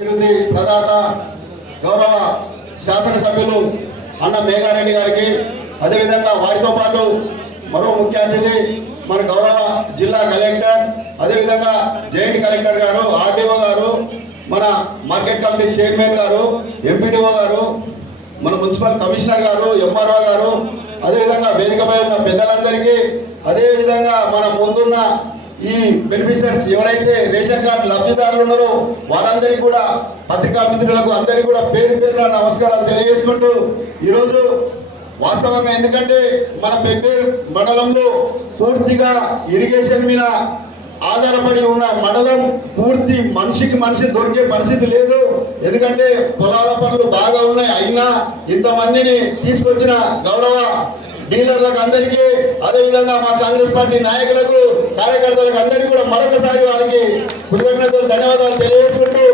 అభివృద్ధి ప్రదాత గౌరవ శాసనసభ్యులు అన్న మేఘారెడ్డి గారికి అదేవిధంగా వారితో పాటు మరో ముఖ్య అతిథి మన గౌరవ జిల్లా కలెక్టర్ అదేవిధంగా జాయింట్ కలెక్టర్ గారు ఆర్డీఓ గారు మన మార్కెట్ కమిటీ చైర్మన్ గారు ఎంపీడీఓ గారు మన మున్సిపల్ కమిషనర్ గారు ఎంఆర్ఓ గారు అదేవిధంగా వేదికపై ఉన్న పెద్దలందరికీ అదేవిధంగా మన ముందున్న ఈ బెనిఫిషియర్స్ ఎవరైతే రేషన్ కార్డు లబ్ధిదారులు ఉన్నారో వారందరికీ కూడా పత్రికా మిత్రులకు అందరికీ కూడా పేరు పేరున నమస్కారాలు తెలియజేసుకుంటూ ఈరోజు వాస్తవంగా ఎందుకంటే మన పెబ్బేరు మండలంలో పూర్తిగా ఇరిగేషన్ మీద ఆధారపడి ఉన్న మండలం పూర్తి మనిషికి మనిషి దొరికే పరిస్థితి లేదు. ఎందుకంటే పొలాల పనులు బాగా ఉన్నాయి. అయినా ఇంతమందిని తీసుకొచ్చిన గౌరవ డీలర్లకు అందరికీ అదేవిధంగా మా కాంగ్రెస్ పార్టీ నాయకులకు కార్యకర్తలకు అందరికీ కూడా మరొకసారి వారికి కృతజ్ఞతలు ధన్యవాదాలు తెలియజేసుకుంటూ